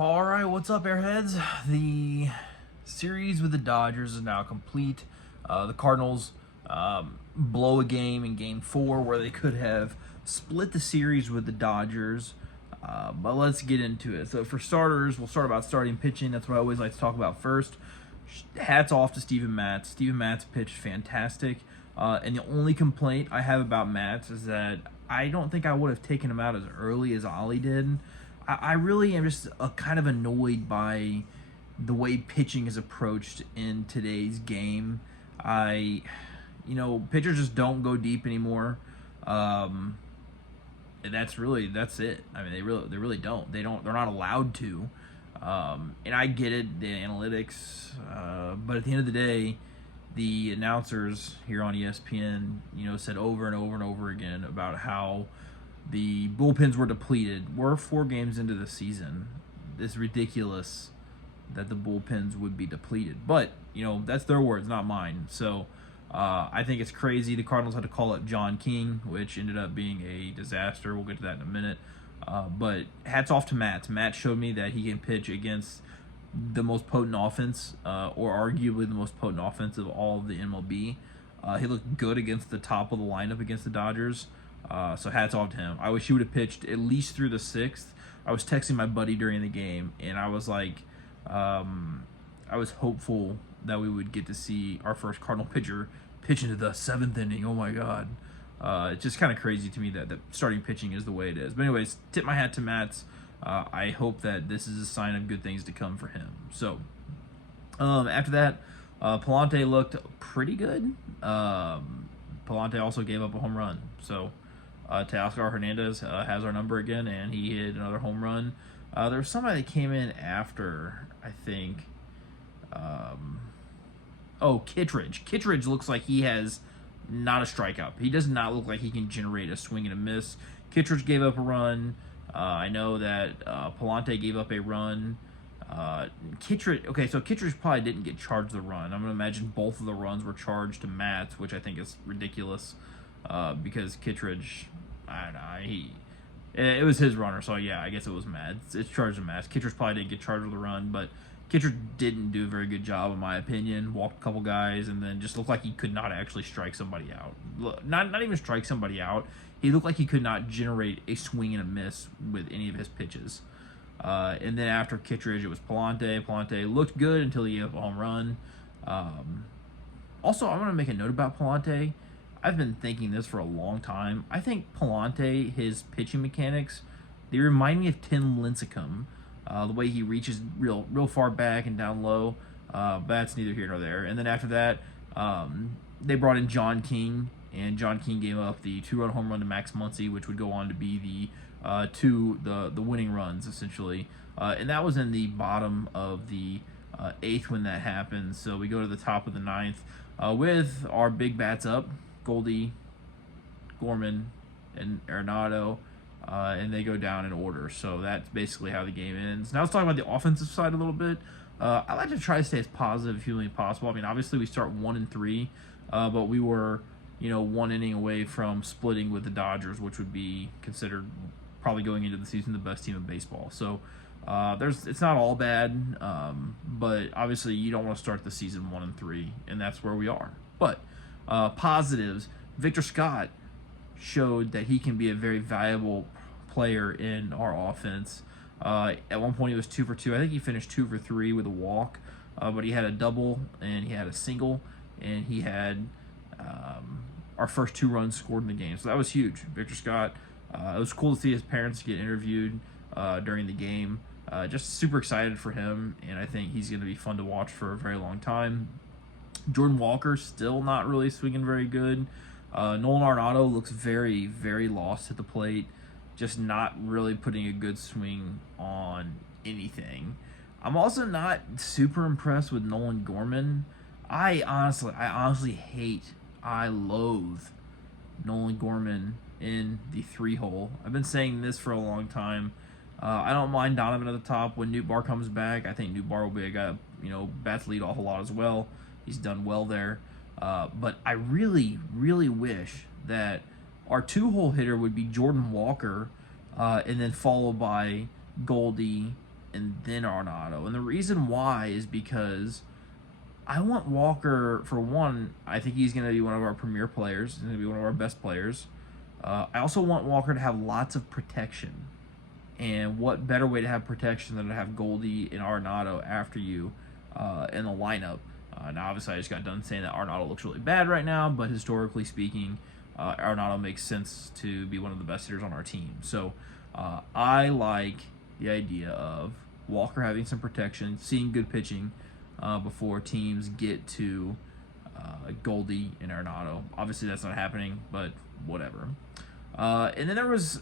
All right, what's up, Airheads? The series with the Dodgers is now complete. The Cardinals blow a game in Game 4 where they could have split the series with the Dodgers. But let's get into it. So for starters, we'll start about starting pitching. That's what I always like to talk about first. Hats off to Steven Matz. Steven Matz pitched fantastic. And the only complaint I have about Matz is that I don't think I would have taken him out as early as Ollie did. I really am just kind of annoyed by the way pitching is approached in today's game. Pitchers just don't go deep anymore. And that's it. I mean, they really don't. They're not allowed to. And I get it, the analytics. But at the end of the day, the announcers here on ESPN, said over and over and over again about how the bullpens were depleted. We're 4 games into the season. It's ridiculous that the bullpens would be depleted. But, that's their words, not mine. So I think it's crazy. The Cardinals had to call up John King, which ended up being a disaster. We'll get to that in a minute. But hats off to Matt. Matt showed me that he can pitch against the most potent offense, or arguably the most potent offense of all of the MLB. He looked good against the top of the lineup against the Dodgers. So hats off to him. I wish he would have pitched at least through the 6th. I was texting my buddy during the game, and I was like, I was hopeful that we would get to see our first Cardinal pitcher pitch into the 7th inning. Oh my God. It's just kind of crazy to me that starting pitching is the way it is. But anyways, tip my hat to Matz. I hope that this is a sign of good things to come for him. So, after that, Pallante looked pretty good. Pallante also gave up a home run. So, Teoscar Hernandez has our number again, and he hit another home run. There was somebody that came in after, I think. Kittredge. Kittredge looks like he has not a strikeout. He does not look like he can generate a swing and a miss. Kittredge gave up a run. I know that Pallante gave up a run. Kittredge probably didn't get charged the run. I'm going to imagine both of the runs were charged to Matt, which I think is ridiculous because Kittredge, I don't know, it was his runner, so yeah, I guess it was Matt. It's charged to Matt. Kittredge probably didn't get charged with the run, but Kittredge didn't do a very good job, in my opinion. Walked a couple guys and then just looked like he could not actually strike somebody out. Not even strike somebody out. He looked like he could not generate a swing and a miss with any of his pitches. And then after Kittredge, it was Pallante. Pallante looked good until he gave up a home run. Also, I want to make a note about Pallante. I've been thinking this for a long time. I think Pallante, his pitching mechanics, they remind me of Tim Lincecum. The way he reaches real far back and down low. But that's neither here nor there. And then after that, they brought in John King. And John King gave up the 2-run home run to Max Muncy, which would go on to be the winning runs, essentially. And that was in the bottom of the 8th when that happened. So we go to the top of the 9th with our big bats up, Goldie, Gorman, and Arenado, and they go down in order. So that's basically how the game ends. Now let's talk about the offensive side a little bit. I like to try to stay as positive as humanly possible. I mean, obviously we start 1-3, but we were 1 inning away from splitting with the Dodgers, which would be considered probably going into the season the best team in baseball. So it's not all bad, but obviously you don't want to start the season 1-3, and that's where we are. But positives, Victor Scott showed that he can be a very valuable player in our offense. At one point he was 2 for 2. I think he finished 2 for 3 with a walk, but he had a double and he had a single, and he had our first 2 runs scored in the game. So that was huge. Victor Scott, it was cool to see his parents get interviewed during the game. Just super excited for him, and I think he's going to be fun to watch for a very long time. Jordan Walker still not really swinging very good. Nolan Arenado looks very, very lost at the plate, just not really putting a good swing on anything. I'm also not super impressed with Nolan Gorman. I honestly loathe Nolan Gorman in the 3-hole. I've been saying this for a long time. I don't mind Donovan at the top. When Nootbaar comes back, I think Nootbaar will be a guy, bats lead off a lot as well. He's done well there. But I really, really wish that our 2-hole hitter would be Jordan Walker, and then followed by Goldie and then Arenado. And the reason why is because I want Walker, for one, I think he's going to be one of our premier players. He's going to be one of our best players. I also want Walker to have lots of protection. And what better way to have protection than to have Goldie and Arenado after you in the lineup? Now, obviously, I just got done saying that Arenado looks really bad right now, but historically speaking, Arenado makes sense to be one of the best hitters on our team. So I like the idea of Walker having some protection, seeing good pitching before teams get to Goldie and Arenado. Obviously, that's not happening, but whatever. And then there was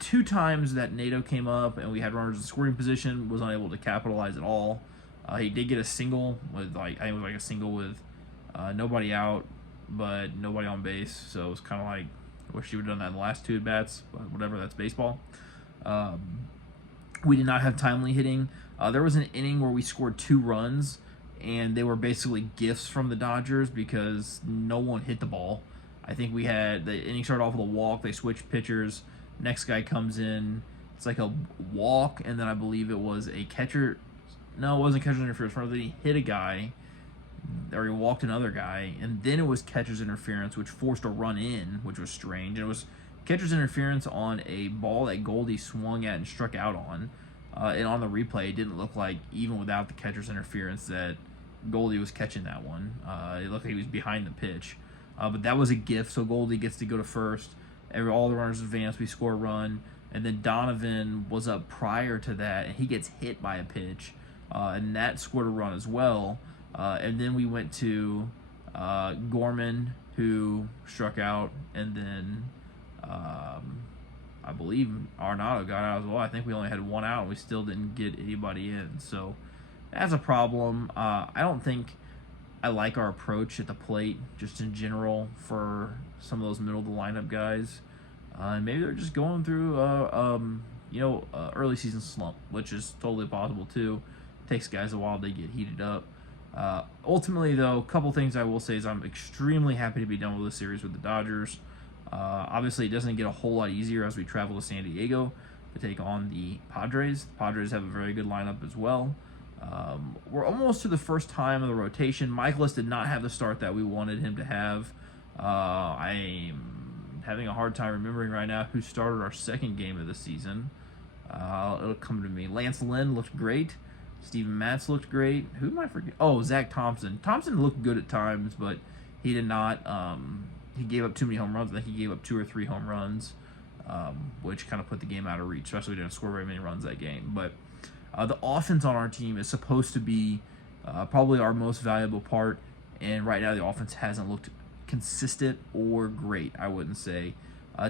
2 times that Nato came up and we had runners in scoring position, was unable to capitalize at all. He did get a single with I think it was like a single with nobody out, but nobody on base. So it was kind of like, I wish you would have done that in the last 2 at bats, but whatever, that's baseball. We did not have timely hitting. There was an inning where we scored 2 runs, and they were basically gifts from the Dodgers because no one hit the ball. I think we had the inning started off with a walk. They switched pitchers. Next guy comes in. It's like a walk, and then I believe it was a catcher. No, it wasn't catcher's interference. Rather, he hit a guy, or he walked another guy, and then it was catcher's interference, which forced a run in, which was strange. And it was catcher's interference on a ball that Goldie swung at and struck out on. And on the replay, it didn't look like, even without the catcher's interference, that Goldie was catching that one. It looked like he was behind the pitch. But that was a gift, so Goldie gets to go to first. All the runners advance, we score a run. And then Donovan was up prior to that, and he gets hit by a pitch. And that scored a run as well. And then we went to Gorman, who struck out, and then I believe Arenado got out as well. I think we only had 1 out, and we still didn't get anybody in. So that's a problem. I don't think I like our approach at the plate, just in general, for some of those middle of the lineup guys. And maybe they're just going through early season slump, which is totally possible too. Takes guys a while to get heated up. Ultimately, though, a couple things I will say is I'm extremely happy to be done with this series with the Dodgers. Obviously, it doesn't get a whole lot easier as we travel to San Diego to take on the Padres. The Padres have a very good lineup as well. We're almost to the first time of the rotation. Michaelis did not have the start that we wanted him to have. I'm having a hard time remembering right now who started our second game of the season. It'll come to me. Lance Lynn looked great. Steven Matz looked great. Who am I forgetting? Oh, Zach Thompson. Thompson looked good at times, but he did not. He gave up too many home runs. I think he gave up 2 or 3 home runs, which kind of put the game out of reach, especially we didn't score very many runs that game. But the offense on our team is supposed to be probably our most valuable part, and right now the offense hasn't looked consistent or great, I wouldn't say.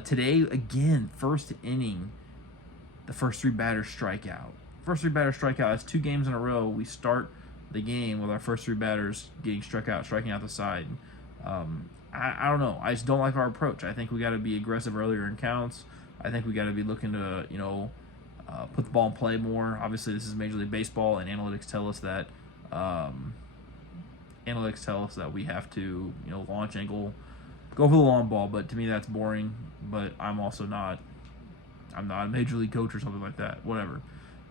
Today, again, first inning, the first 3 batters strike out. First 3 batters strike out. That's 2 games in a row. We start the game with our first 3 batters getting struck out, striking out the side. I don't know. I just don't like our approach. I think we got to be aggressive earlier in counts. I think we got to be looking to, put the ball in play more. Obviously, this is Major League Baseball, and analytics tell us that we have to, launch angle, go for the long ball. But to me, that's boring. But I'm not a major league coach or something like that. Whatever.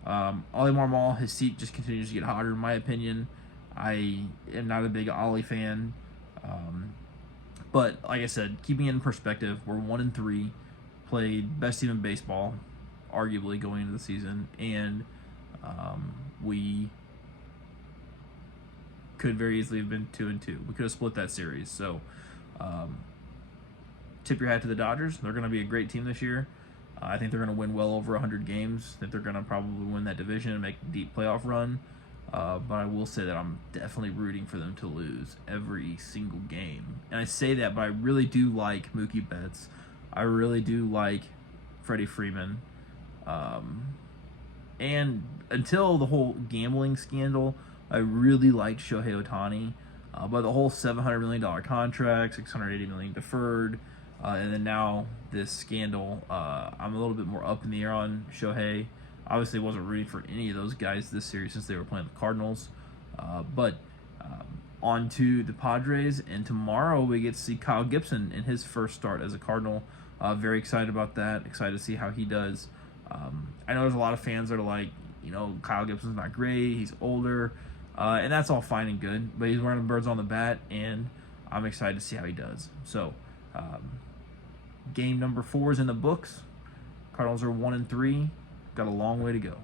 Ollie Marmol, his seat just continues to get hotter, in my opinion. I am not a big Ollie fan. But like I said, keeping it in perspective, we're 1-3, played best team in baseball, arguably going into the season, and we could very easily have been 2-2. We could have split that series. So tip your hat to the Dodgers. They're going to be a great team this year. I think they're going to win well over 100 games. I think they're going to probably win that division and make a deep playoff run. But I will say that I'm definitely rooting for them to lose every single game. And I say that, but I really do like Mookie Betts. I really do like Freddie Freeman. And until the whole gambling scandal, I really liked Shohei Ohtani. But the whole $700 million contract, $680 million deferred, and then now this scandal, I'm a little bit more up in the air on Shohei. Obviously, wasn't rooting for any of those guys this series since they were playing the Cardinals. But on to the Padres, and tomorrow we get to see Kyle Gibson in his first start as a Cardinal. Very excited about that. Excited to see how he does. I know there's a lot of fans that are like, You know, Kyle Gibson's not great. He's older, and that's all fine and good. But he's wearing the birds on the bat, and I'm excited to see how he does. So, game number 4 is in the books. Cardinals are 1-3. Got a long way to go.